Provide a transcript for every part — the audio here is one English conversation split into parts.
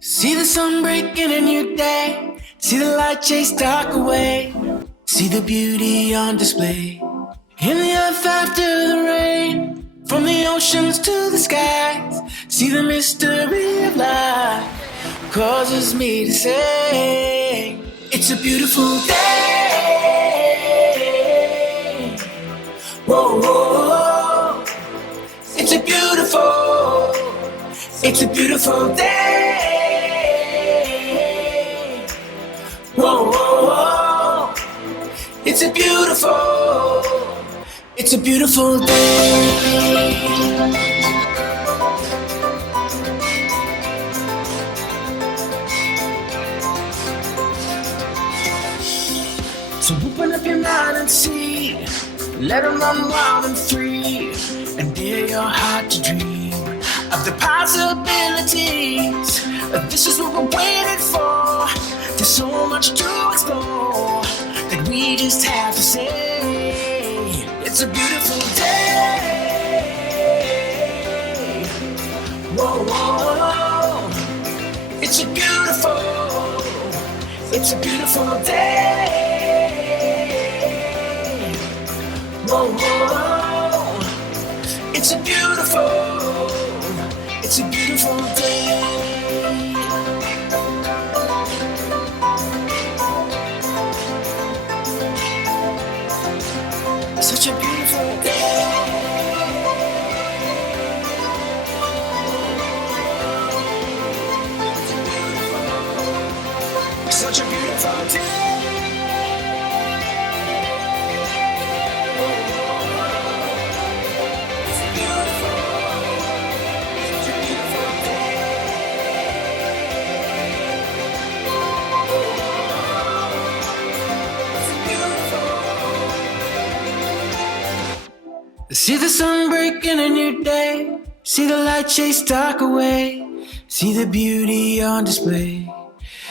See the sun break in a new day. See the light chase dark away. See the beauty on display. In the earth after the rain. From the oceans to the skies. See the mystery of life. Causes me to say, it's a beautiful day. Whoa, whoa, whoa. It's a beautiful day. Whoa, whoa, whoa. It's a beautiful day. So open up your mind and see. Let it run wild and free. And dare your heart to dream of the possibilities. This is what we're waiting for. There's so much to explore that we just have to say, it's a beautiful day. Whoa, whoa, whoa. It's a beautiful day. Whoa, whoa. It's a beautiful day. Such a beautiful day. Such a beautiful day. See the sun break in a new day. See the light chase dark away. See the beauty on display.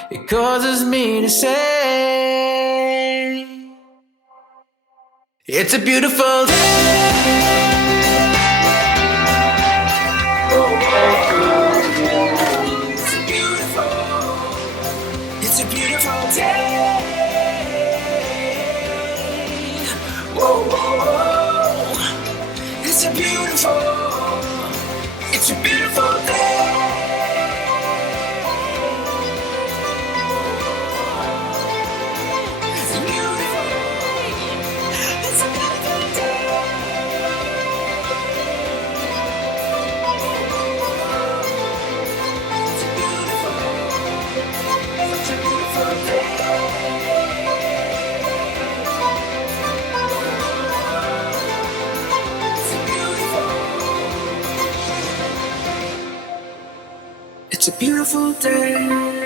It causes me to say, it's a beautiful day. It's a beautiful day. Whoa, whoa, whoa. It's a beautiful day. It's beautiful. It's a beautiful day. It's beautiful. Such a beautiful day. It's a beautiful day.